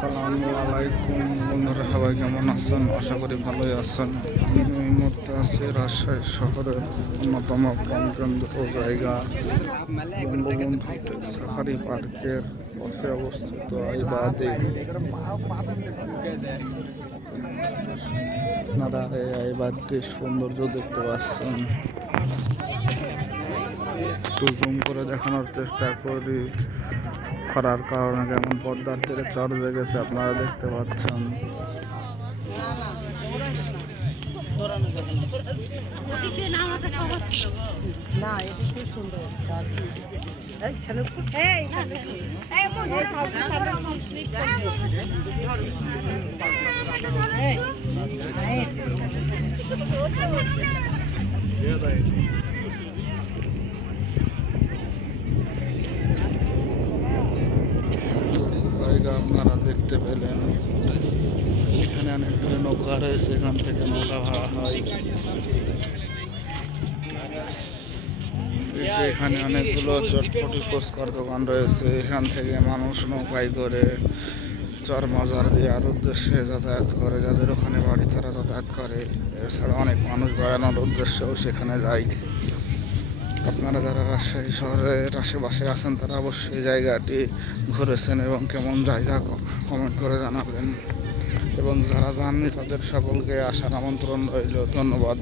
আসসালামু আলাইকুম বন্ধুরা, সবাই কেমন আছেন? আশা করি ভালোই আছেন। আমি এই মুহূর্তে আছি রাজশাহী শহরের অন্যতম প্রাণকেন্দ্র জায়গা বঙ্গবন্ধু সাফারি পার্কের পাশে অবস্থিত আইবাদে। আপনারা এই আইবাদটির সৌন্দর্য দেখতে পাচ্ছেন। একটু জুম করে দেখানোর চেষ্টা করি। খরার কারণে যেমন পদ্মার তীরে চর জেগেছে, আপনারা দেখতে পাচ্ছেন। জায়গা আপনারা দেখতে পেলেন। এখানে অনেকগুলো নৌকা রয়েছে, এখান থেকে নৌকা ভাড়া হয়। এখানে অনেকগুলো চটপটি ফুচকার দোকান রয়েছে, এখান থেকে মানুষ নৌকায় করে চর মজার দেওয়ার উদ্দেশ্যে যাতায়াত করে। যাদের ওখানে বাড়ি তারা যাতায়াত করে। এছাড়া অনেক মানুষ বেড়ানোর উদ্দেশ্যেও সেখানে যায়। আপনারা যারা রাজশাহী শহরের আশেপাশে আছেন তারা অবশ্যই জায়গাটি ঘুরেছেন এবং কেমন জায়গা কমেন্ট করে জানাবেন। এবং যারা যাননি তাদের সকলকে আসার আমন্ত্রণ রইল। ধন্যবাদ।